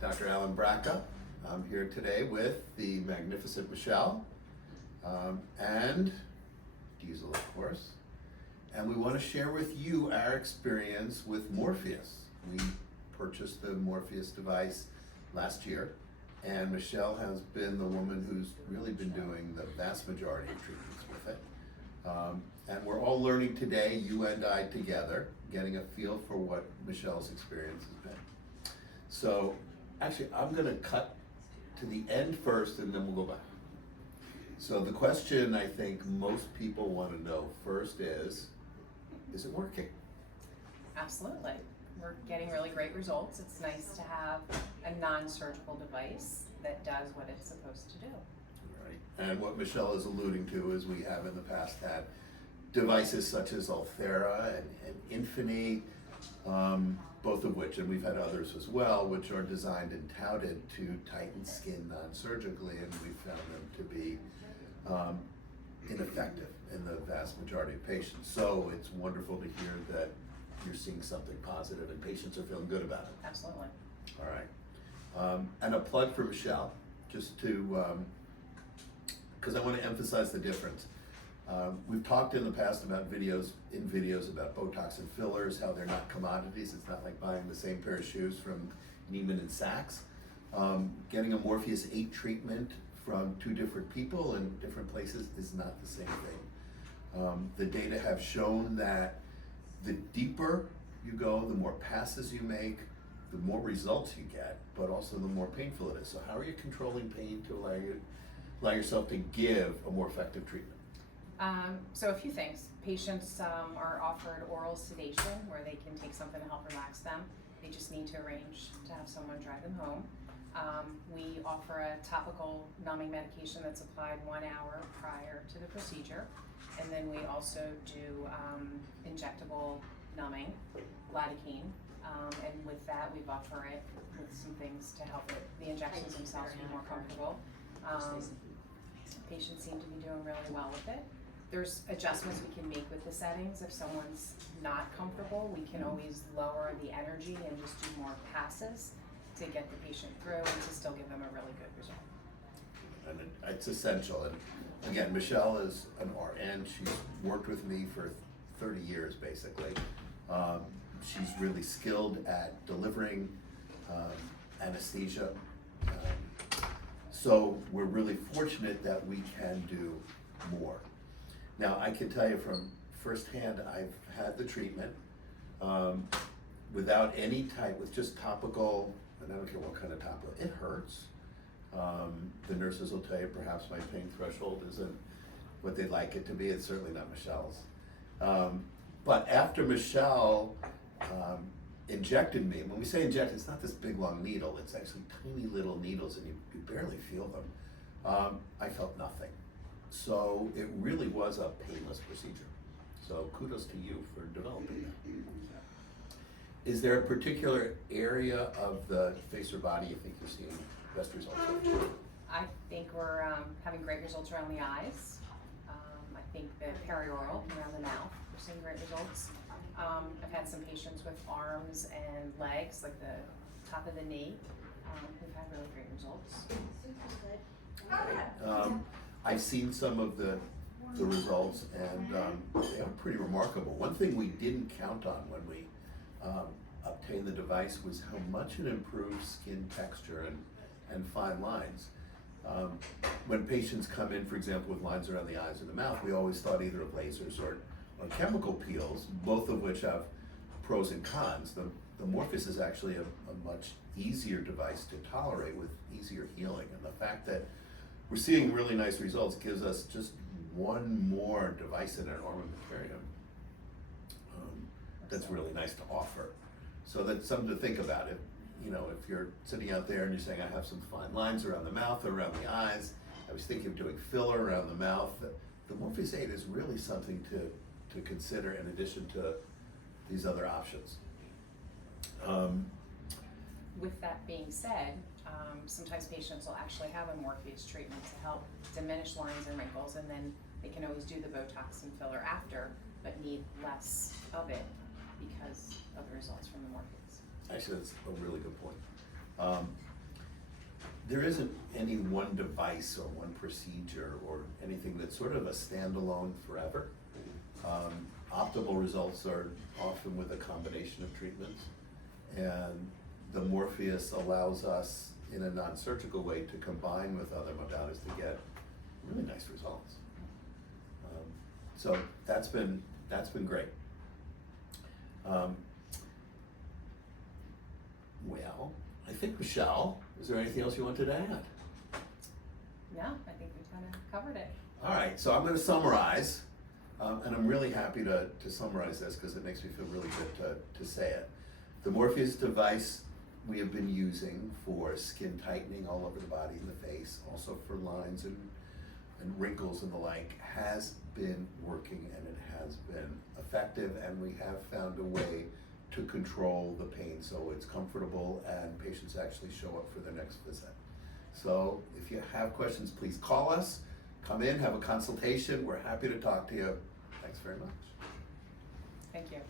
Dr. Alan Brackup. I'm here today with the magnificent Michele and Diesel, of course. And we want to share with you our experience with Morpheus. We purchased the Morpheus device last year, and Michele has been the woman who's really been doing the vast majority of treatments with it. And we're all learning today, you and I together, getting a feel for what Michele's experience has been. So actually, I'm going to cut to the end first and then we'll go back. So the question I think most people want to know first is it working? Absolutely. We're getting really great results. It's nice to have a non-surgical device that does what it's supposed to do. Right. And what Michele is alluding to is we have in the past had devices such as Ulthera and Infinite, both of which, and we've had others as well, which are designed and touted to tighten skin non-surgically, and we found them to be ineffective in the vast majority of patients. So it's wonderful to hear that you're seeing something positive and patients are feeling good about it. Absolutely. All right. And a plug for Michele, just to, because I want to emphasize the difference. We've talked in the past about videos about Botox and fillers, how they're not commodities. It's not like buying the same pair of shoes from Neiman and Saks. Getting a Morpheus 8 treatment from two different people in different places is not the same thing. The data have shown that the deeper you go, the more passes you make, the more results you get, but also the more painful it is. So how are you controlling pain to allow yourself to give a more effective treatment? So a few things. Patients are offered oral sedation where they can take something to help relax them. They just need to arrange to have someone drive them home. We offer a topical numbing medication that's applied 1 hour prior to the procedure. And then we also do injectable numbing, lidocaine. And with that, we buffer it with some things to help the injections themselves be more comfortable. Patients seem to be doing really well with it. There's adjustments we can make with the settings. If someone's not comfortable, we can always lower the energy and just do more passes to get the patient through and to still give them a really good result. And it's essential. And again, Michele is an RN. She's worked with me for 30 years, basically. She's really skilled at delivering anesthesia. So we're really fortunate that we can do more. Now, I can tell you from firsthand, I've had the treatment without any type, with just topical, and I don't care what kind of topical, it hurts. The nurses will tell you perhaps my pain threshold isn't what they'd like it to be. It's certainly not Michele's. But after Michele injected me, when we say inject, it's not this big long needle, it's actually tiny little needles and you barely feel them. I felt nothing. So it really was a painless procedure. So kudos to you for developing that. Is there a particular area of the face or body you think you're seeing best results with? I think we're having great results around the eyes. I think the perioral around the mouth, we're seeing great results. I've had some patients with arms and legs, like the top of the knee, who've had really great results. I've seen some of the results and they are pretty remarkable. One thing we didn't count on when we obtained the device was how much it improves skin texture and fine lines. When patients come in, for example, with lines around the eyes or the mouth, we always thought either of lasers or chemical peels, both of which have pros and cons. The Morpheus is actually a much easier device to tolerate with easier healing, and the fact that we're seeing really nice results gives us just one more device in our armamentarium that's really nice to offer. So that's something to think about. You know, if you're sitting out there and you're saying, I have some fine lines around the mouth or around the eyes, I was thinking of doing filler around the mouth, the Morpheus 8 is really something to consider in addition to these other options. With that being said, sometimes patients will actually have a Morpheus treatment to help diminish lines and wrinkles, and then they can always do the Botox and filler after, but need less of it because of the results from the Morpheus. Actually, that's a really good point. there isn't any one device or one procedure or anything that's sort of a standalone forever. Optimal results are often with a combination of treatments, and the Morpheus allows us in a non-surgical way to combine with other modalities to get really nice results. So that's been great. Well, I think, Michele, is there anything else you wanted to add? No, I think we kind of covered it. All right, so I'm going to summarize, and I'm really happy to summarize this because it makes me feel really good to say it. The Morpheus device we have been using for skin tightening all over the body and the face, also for lines and wrinkles and the like, has been working, and it has been effective, and we have found a way to control the pain so it's comfortable and patients actually show up for their next visit. So if you have questions, please call us, come in, have a consultation. We're happy to talk to you. Thanks very much. Thank you.